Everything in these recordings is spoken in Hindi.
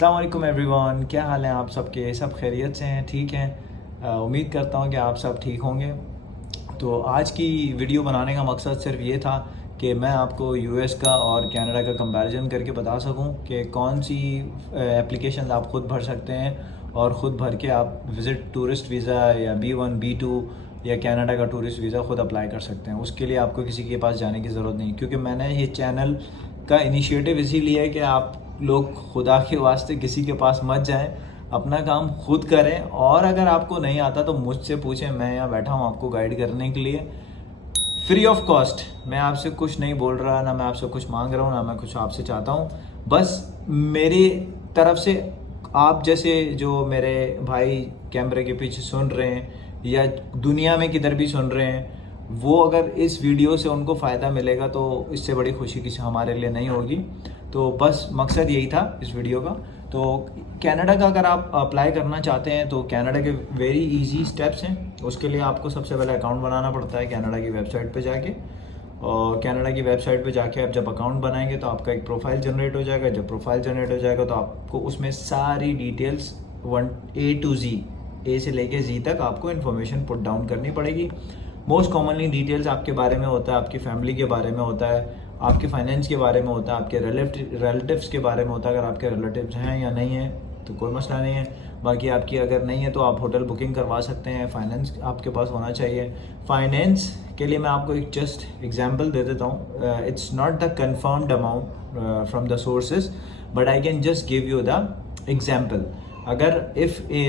अस्सलाम वालेकुम एवरीवन, क्या हाल है आप सबके? सब खैरियत से हैं? ठीक हैं। उम्मीद करता हूं कि आप सब ठीक होंगे। तो आज की वीडियो बनाने का मकसद सिर्फ ये था कि मैं आपको यूएस का और कनाडा का कंपैरिजन करके बता सकूं कि कौन सी एप्लीकेशन आप ख़ुद भर सकते हैं और ख़ुद भर के आप विज़िट टूरिस्ट वीज़ा या B1 B2 या कनाडा का टूरिस्ट वीज़ा ख़ुद अप्लाई कर सकते हैं। उसके लिए आपको किसी के पास जाने की ज़रूरत नहीं, क्योंकि मैंने ये चैनल का इनिशिएटिव इसीलिए है कि आप लोग खुदा के वास्ते किसी के पास मत जाएं, अपना काम खुद करें। और अगर आपको नहीं आता तो मुझसे पूछें, मैं यहाँ बैठा हूँ आपको गाइड करने के लिए, फ्री ऑफ कॉस्ट। मैं आपसे कुछ नहीं बोल रहा, ना मैं आपसे कुछ मांग रहा हूँ, ना मैं कुछ आपसे चाहता हूँ। बस मेरी तरफ से आप जैसे जो मेरे भाई कैमरे के पीछे सुन रहे हैं या दुनिया में किधर भी सुन रहे हैं, वो अगर इस वीडियो से उनको फ़ायदा मिलेगा तो इससे बड़ी खुशी किसी हमारे लिए नहीं होगी। तो बस मकसद यही था इस वीडियो का। तो कनाडा का अगर आप अप्लाई करना चाहते हैं तो कनाडा के वेरी इजी स्टेप्स हैं। उसके लिए आपको सबसे पहले अकाउंट बनाना पड़ता है कनाडा की वेबसाइट पे जाके। और कनाडा की वेबसाइट पे जाके आप जब अकाउंट बनाएंगे तो आपका एक प्रोफाइल जनरेट हो जाएगा। जब प्रोफाइल जनरेट हो जाएगा तो आपको उसमें सारी डिटेल्स A to Z, ए से लेके Z तक आपको इन्फॉर्मेशन पुट डाउन करनी पड़ेगी। मोस्ट कॉमनली डिटेल्स आपके बारे में होता है, आपकी फैमिली के बारे में होता है, आपके फाइनेंस के बारे में होता है, आपके रिलेटिव्स के बारे में होता है। अगर आपके रिलेटिव्स हैं या नहीं हैं तो कोई मसला नहीं है। बाकी आपकी अगर नहीं है तो आप होटल बुकिंग करवा सकते हैं। फाइनेंस आपके पास होना चाहिए। फाइनेंस के लिए मैं आपको एक जस्ट एग्जांपल दे देता हूँ। It's not the confirmed amount from the sources, but I can just give you the example. अगर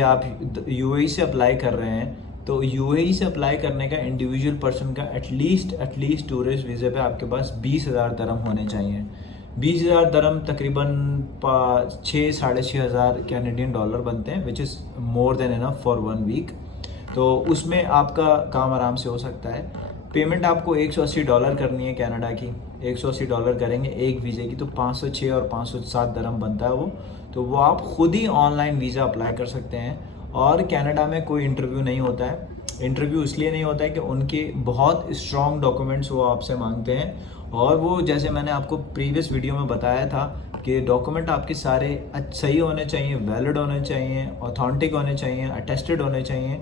आप यूएई से अप्लाई कर रहे हैं तो यूएई से अप्लाई करने का इंडिविजुअल पर्सन का एटलीस्ट टूरिस्ट वीज़े पे आपके पास 20,000 दरम होने चाहिए। 20,000 दरम तकरीबन 6-6,500 कैनेडियन डॉलर बनते हैं, which is more than enough for 1 week. तो उसमें आपका काम आराम से हो सकता है। पेमेंट आपको $180 करनी है कनाडा की। $180 करेंगे एक वीज़े की तो 506 और 507 दरम बनता है वो। तो वो आप खुद ही ऑनलाइन वीज़ा अप्लाई कर सकते हैं। और कनाडा में कोई इंटरव्यू नहीं होता है। इंटरव्यू इसलिए नहीं होता है कि उनके बहुत स्ट्रॉन्ग डॉक्यूमेंट्स वो आपसे मांगते हैं। और वो जैसे मैंने आपको प्रीवियस वीडियो में बताया था कि डॉक्यूमेंट आपके सारे सही होने चाहिए, वैलिड होने चाहिए, ऑथेंटिक होने चाहिए, अटेस्टेड होने चाहिए।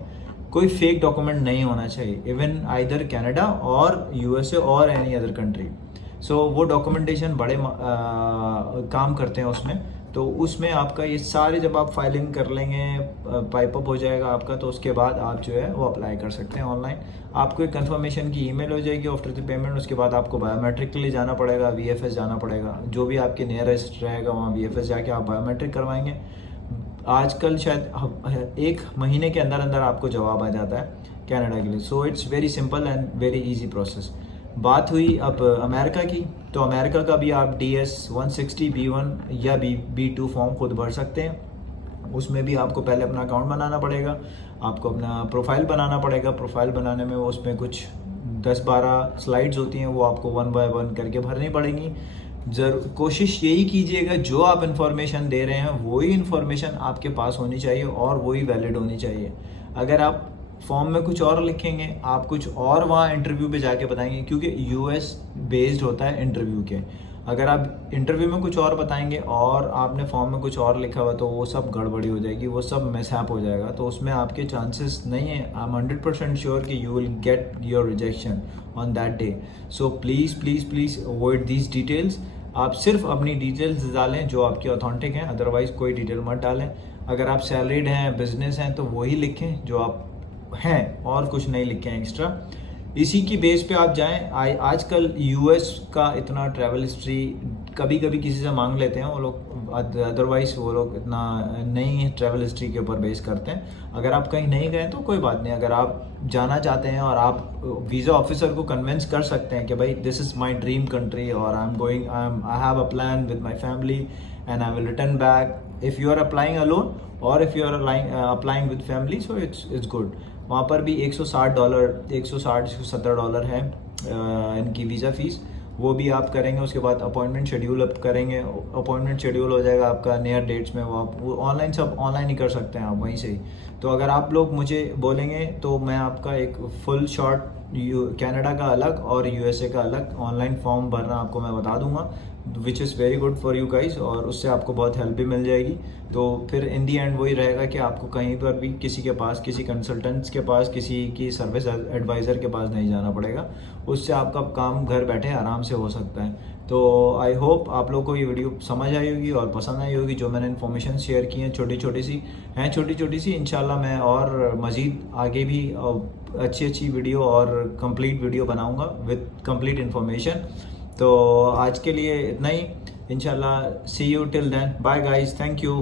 कोई फेक डॉक्यूमेंट नहीं होना चाहिए, इवन आइदर कनाडा और यूएसए और एनी अदर कंट्री। सो वो डॉक्यूमेंटेशन बड़े काम करते हैं उसमें। तो उसमें आपका ये सारे जब आप फाइलिंग कर लेंगे, पाइप अप हो जाएगा आपका, तो उसके बाद आप जो है वो अप्लाई कर सकते हैं ऑनलाइन। आपको एक कंफर्मेशन की ईमेल हो जाएगी आफ्टर द पेमेंट। उसके बाद आपको बायोमेट्रिक के लिए जाना पड़ेगा, VFS जाना पड़ेगा। जो भी आपके नियरेस्ट रहेगा वहाँ VFS जाके आप बायोमेट्रिक करवाएंगे। आजकल शायद 1 महीने के अंदर अंदर आपको जवाब आ जाता है कनाडा के लिए। So it's very simple and very easy process. बात हुई अब अमेरिका की, तो अमेरिका का भी आप DS 160 B1 या B2 फॉर्म खुद भर सकते हैं। उसमें भी आपको पहले अपना अकाउंट बनाना पड़ेगा, आपको अपना प्रोफाइल बनाना पड़ेगा। प्रोफाइल बनाने में उसमें कुछ 10-12 स्लाइड्स होती हैं, वो आपको 1 by 1 करके भरनी पड़ेंगी। कोशिश यही कीजिएगा जो आप इन्फॉर्मेशन दे रहे हैं वही इन्फॉर्मेशन आपके पास होनी चाहिए और वही वैलिड होनी चाहिए। अगर आप फॉर्म में कुछ और लिखेंगे, आप कुछ और वहाँ इंटरव्यू पे जाके बताएंगे, क्योंकि यूएस बेस्ड होता है इंटरव्यू के। अगर आप इंटरव्यू में कुछ और बताएंगे और आपने फॉर्म में कुछ और लिखा हुआ तो वो सब गड़बड़ी हो जाएगी, वो सब मिसहैप हो जाएगा। तो उसमें आपके चांसेस नहीं है। आई एम 100% श्योर कि you will get your rejection on that day. So please please please avoid these details. आप सिर्फ अपनी डिटेल्स डालें जो आपकी ऑथेंटिक हैं, अदरवाइज़ कोई डिटेल मत डालें। अगर आप सैलरीड हैं, बिजनेस हैं, तो वही लिखें जो आप हैं और कुछ नहीं लिखे हैं एक्स्ट्रा। इसी की बेस पे आप जाएं। आजकल यूएस का इतना ट्रैवल हिस्ट्री कभी कभी किसी से मांग लेते हैं वो लोग, अदरवाइज वो लोग इतना नहीं ट्रैवल हिस्ट्री के ऊपर बेस करते हैं। अगर आप कहीं नहीं गए तो कोई बात नहीं। अगर आप जाना चाहते हैं और आप वीज़ा ऑफिसर को कन्विंस कर सकते हैं कि भाई this is my dream country और I have a plan with my family and I will return back. If you are applying alone or if you are applying with family, so it's good. वहाँ पर भी $160 $170 है इनकी वीज़ा फ़ीस, वो भी आप करेंगे। उसके बाद अपॉइंटमेंट शेड्यूल अप करेंगे, अपॉइंटमेंट शेड्यूल हो जाएगा आपका नियर डेट्स में। वो ऑनलाइन सब ऑनलाइन ही कर सकते हैं आप वहीं से ही। तो अगर आप लोग मुझे बोलेंगे तो मैं आपका एक फुल शॉर्ट कनाडा का अलग और USA का अलग ऑनलाइन फॉर्म भरना आपको मैं बता दूंगा। Which is very good for you guys, और उससे आपको बहुत हेल्प भी मिल जाएगी। तो फिर इन दी एंड वही रहेगा कि आपको कहीं पर भी किसी के पास, किसी कंसल्टेंट्स के पास, किसी की सर्विस एडवाइज़र के पास नहीं जाना पड़ेगा। उससे आपका काम घर बैठे आराम से हो सकता है। तो आई होप आप लोग को ये वीडियो समझ आई होगी और पसंद आई होगी। जो मैंने इन्फॉर्मेशन शेयर की हैं छोटी छोटी सी, इंशाल्लाह मैं और मज़ीद आगे भी अच्छी वीडियो और कंप्लीट वीडियो बनाऊंगा विद कंप्लीट इन्फॉर्मेशन। तो आज के लिए इतना ही, इंशाल्लाह see you till then, bye guys, thank you.